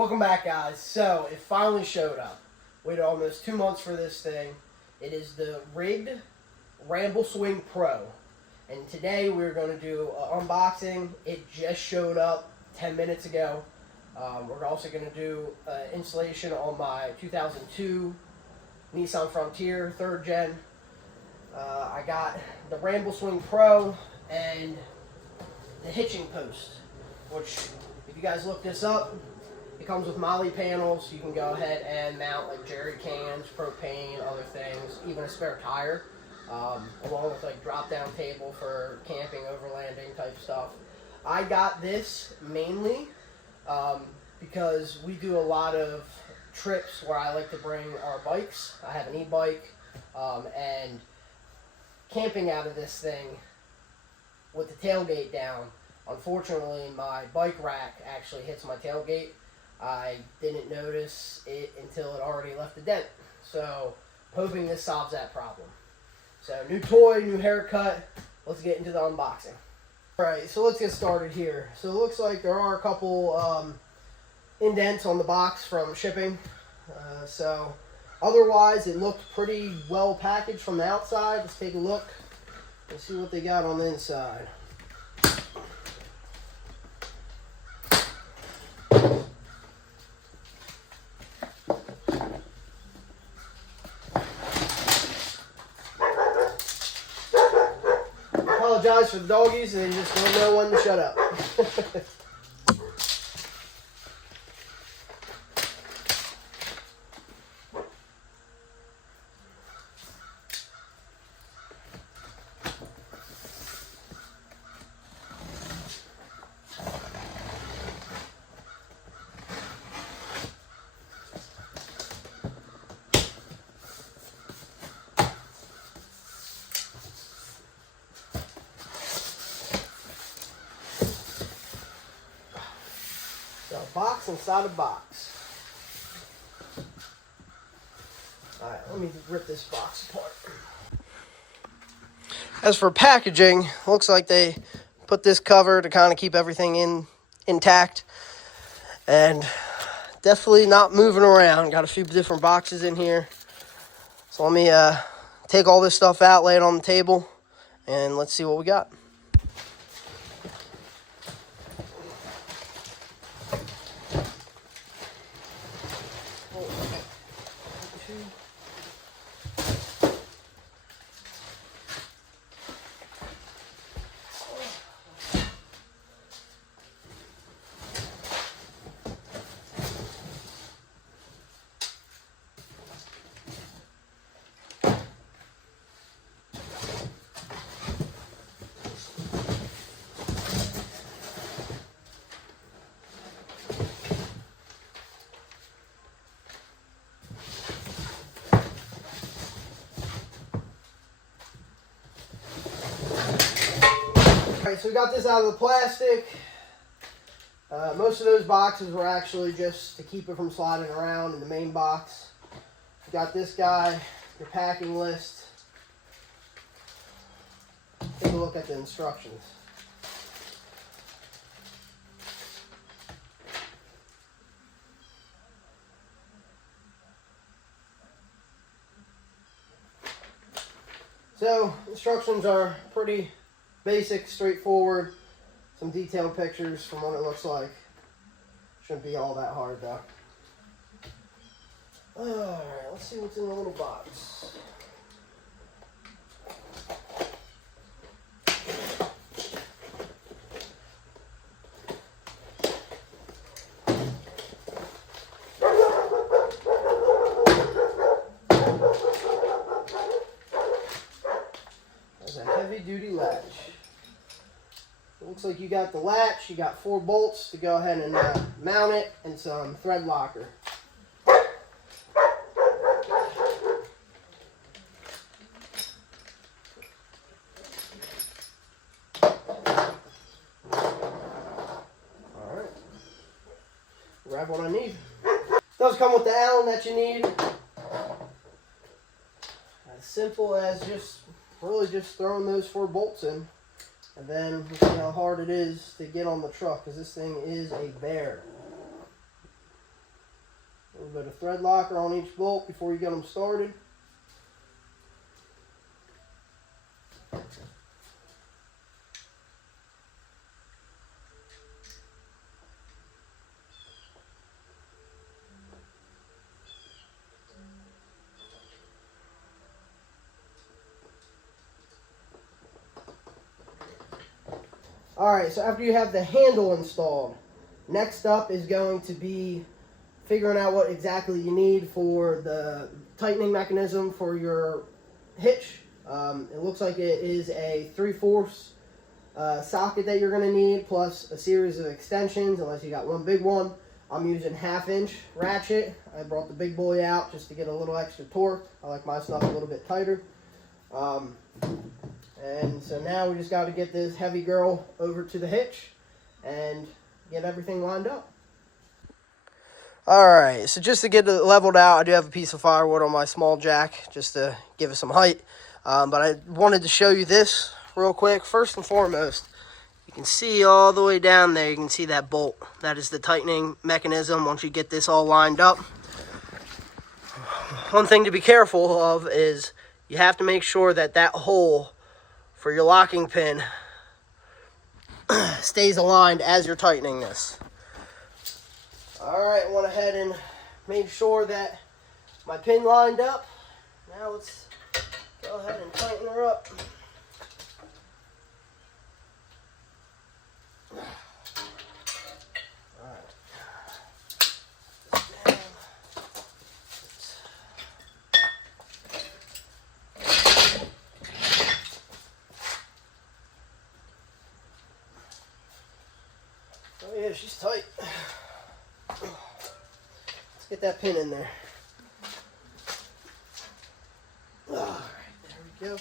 Welcome back, guys. So it finally showed up. Waited almost 2 months for this thing. It is the Rig'd Rambleswing Pro, and today we're going to do an unboxing. It just showed up 10 minutes ago. We're also going to do installation on my 2002 Nissan Frontier 3rd gen. I got the Rambleswing Pro and the Hitching Post, which, if you guys look this up, it comes with molly panels. You can go ahead and mount like jerry cans, propane, other things, even a spare tire, along with like drop-down table for camping, overlanding type stuff. I got this mainly because we do a lot of trips where I like to bring our bikes. I have an e-bike, and camping out of this thing with the tailgate down, unfortunately my bike rack actually hits my tailgate. I didn't notice it until it already left a dent. So, hoping this solves that problem. So, new toy, new haircut. Let's get into the unboxing. Alright, so let's get started here. So, it looks like there are a couple indents on the box from shipping. Otherwise, it looked pretty well packaged from the outside. Let's take a look and see what they got on the inside. Apologize for the doggies, they just don't know when to shut up. So, box inside a box. Alright, let me rip this box apart. As for packaging, looks like they put this cover to kind of keep everything intact. And definitely not moving around. Got a few different boxes in here. So let me take all this stuff out, lay it on the table, and let's see what we got. So we got this out of the plastic. Most of those boxes were actually just to keep it from sliding around in the main box. We got this guy, your packing list. Take a look at the instructions. So, instructions are pretty basic, straightforward. Some detailed pictures from what it looks like. Shouldn't be all that hard though. Alright, let's see what's in the little box. There's a heavy-duty latch. It looks like you got the latch, you got 4 bolts to go ahead and mount it, and some thread locker. Alright. Grab what I need. Does come with the Allen that you need. As simple as just throwing those 4 bolts in. And then we'll see how hard it is to get on the truck, because this thing is a bear. A little bit of thread locker on each bolt before you get them started. Alright, so after you have the handle installed, next up is going to be figuring out what exactly you need for the tightening mechanism for your hitch. It looks like it is a 3/4 socket that you're going to need, plus a series of extensions, unless you got one big one. I'm using 1/2-inch ratchet. I brought the big boy out just to get a little extra torque. I like my stuff a little bit tighter. And so now we just got to get this heavy girl over to the hitch and get everything lined up. Alright, so just to get it leveled out, I do have a piece of firewood on my small jack just to give it some height. But I wanted to show you this real quick. First and foremost, you can see all the way down there, you can see that bolt. That is the tightening mechanism once you get this all lined up. One thing to be careful of is you have to make sure that that hole for your locking pin stays aligned as you're tightening this. Alright, went ahead and made sure that my pin lined up. Now let's go ahead and tighten her up. Oh yeah, she's tight. Let's get that pin in there. Alright, there we go.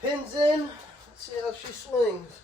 Pin's in. Let's see how she swings.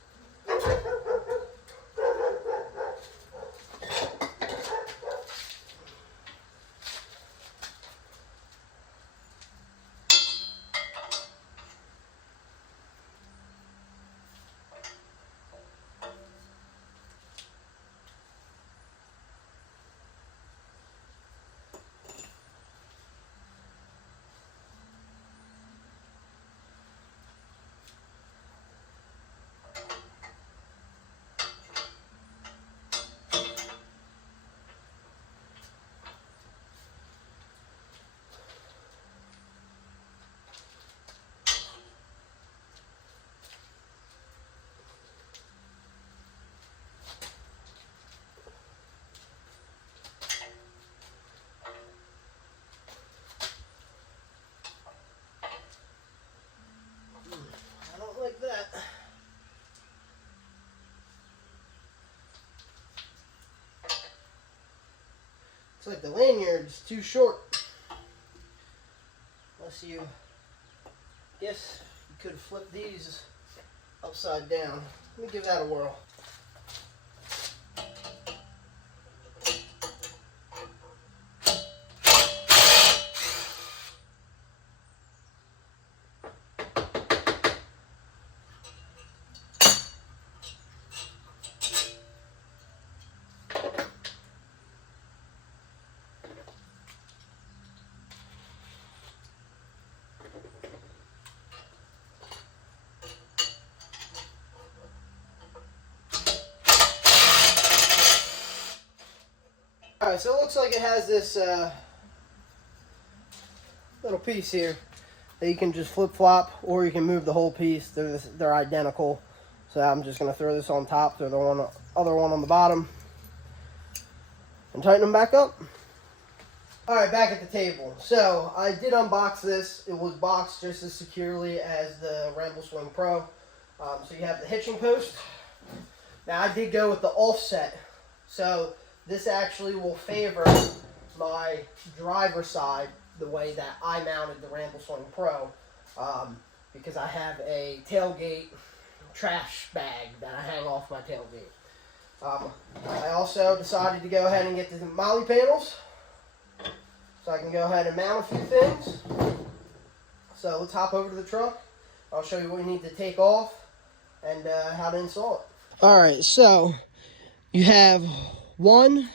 Like that. Looks like the lanyard's too short. Unless you guess you could flip these upside down. Let me give that a whirl. Alright, so it looks like it has this little piece here that you can just flip-flop, or you can move the whole piece. They're identical. So I'm just going to throw this on top, throw the other one on the bottom, and tighten them back up. Alright, back at the table. So I did unbox this. It was boxed just as securely as the Rambleswing Pro. So you have the hitching post. Now I did go with the offset. So this actually will favor my driver's side the way that I mounted the Rambleswing Pro, because I have a tailgate trash bag that I hang off my tailgate. I also decided to go ahead and get the molly panels so I can go ahead and mount a few things. So let's hop over to the truck. I'll show you what you need to take off and how to install it. Alright, so you have 1,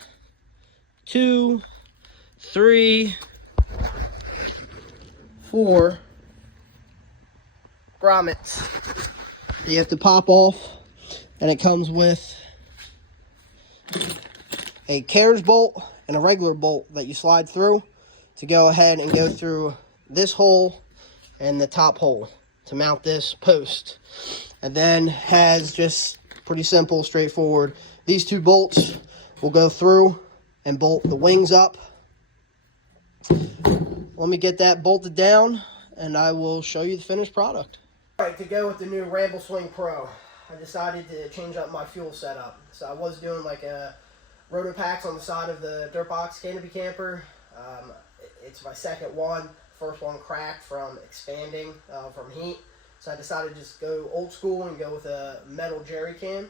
2, 3, 4 grommets you have to pop off, and it comes with a carriage bolt and a regular bolt that you slide through to go ahead and go through this hole and the top hole to mount this post. And then has just pretty simple, straightforward. These 2 bolts will go through and bolt the wings up. Let me get that bolted down and I will show you the finished product. Alright, to go with the new Rambleswing Pro, I decided to change up my fuel setup. So I was doing like a Rotopacks on the side of the dirt box canopy camper. It's my second one. First one cracked from expanding from heat. So I decided to just go old school and go with a metal jerry can.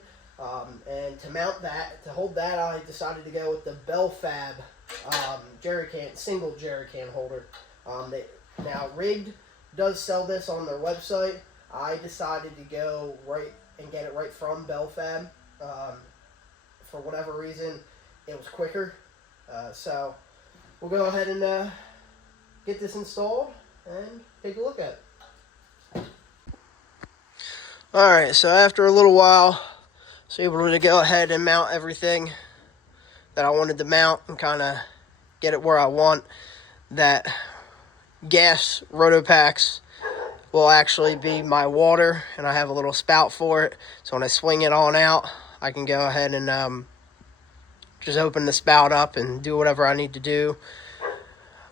And to mount that, to hold that, I decided to go with the Bellfab jerry can, single jerry can holder. Now Rig'd does sell this on their website. I decided to go right and get it right from Bellfab. For whatever reason, it was quicker. So we'll go ahead and get this installed and take a look at it. Alright, so after a little while, I was able to go ahead and mount everything that I wanted to mount and kind of get it where I want. That gas Rotopacks will actually be my water, and I have a little spout for it. So when I swing it on out, I can go ahead and just open the spout up and do whatever I need to do,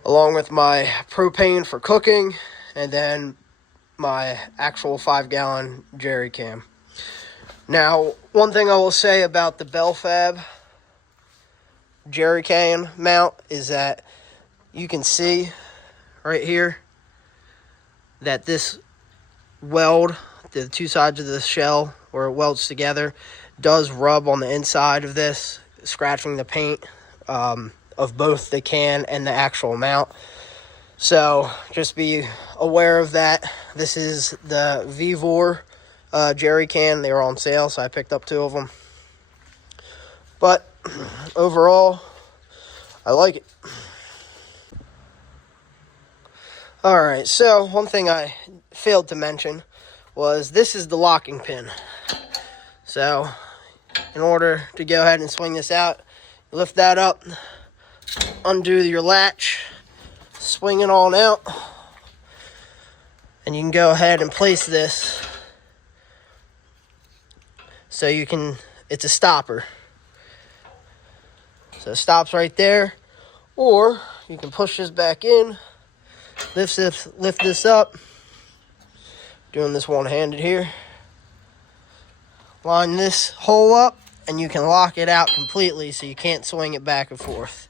along with my propane for cooking, and then my actual 5-gallon jerry can. Now, one thing I will say about the Bellfab jerry can mount is that you can see right here that this weld, the 2 sides of the shell where it welds together, does rub on the inside of this, scratching the paint of both the can and the actual mount. So just be aware of that. This is the Vivor jerry can. They were on sale, so I picked up 2 of them. But overall, I like it. Alright, so one thing I failed to mention was this is the locking pin. So in order to go ahead and swing this out, you lift that up, undo your latch, swing it on out, and you can go ahead and place this so you can, it's a stopper. So it stops right there, or you can push this back in, lift this up, doing this one-handed here, line this hole up, and you can lock it out completely so you can't swing it back and forth.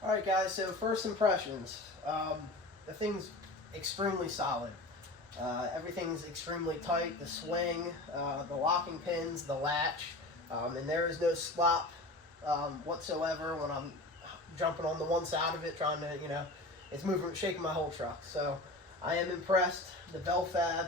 Alright guys, so first impressions. The thing's extremely solid. Everything's extremely tight. The swing, the locking pins, the latch, and there is no slop whatsoever when I'm jumping on the one side of it, trying to, it's moving, shaking my whole truck. So I am impressed. The Bellfab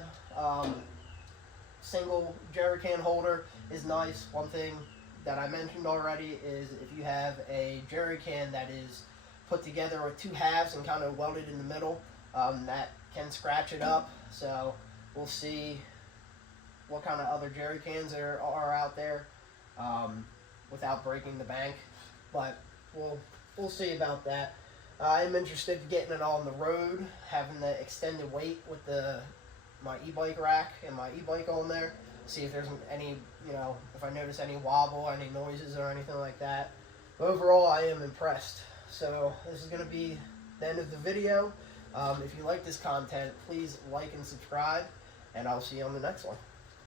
single jerry can holder is nice. One thing that I mentioned already is if you have a jerry can that is put together with 2 halves and kind of welded in the middle, that can scratch it up. So we'll see what kind of other jerry cans there are out there without breaking the bank, but we'll see about that. I'm interested in getting it on the road, having the extended weight with my e-bike rack and my e-bike on there. See if there's any, if I notice any wobble, any noises or anything like that. But overall, I am impressed. So this is going to be the end of the video. If you like this content, please like and subscribe, and I'll see you on the next one.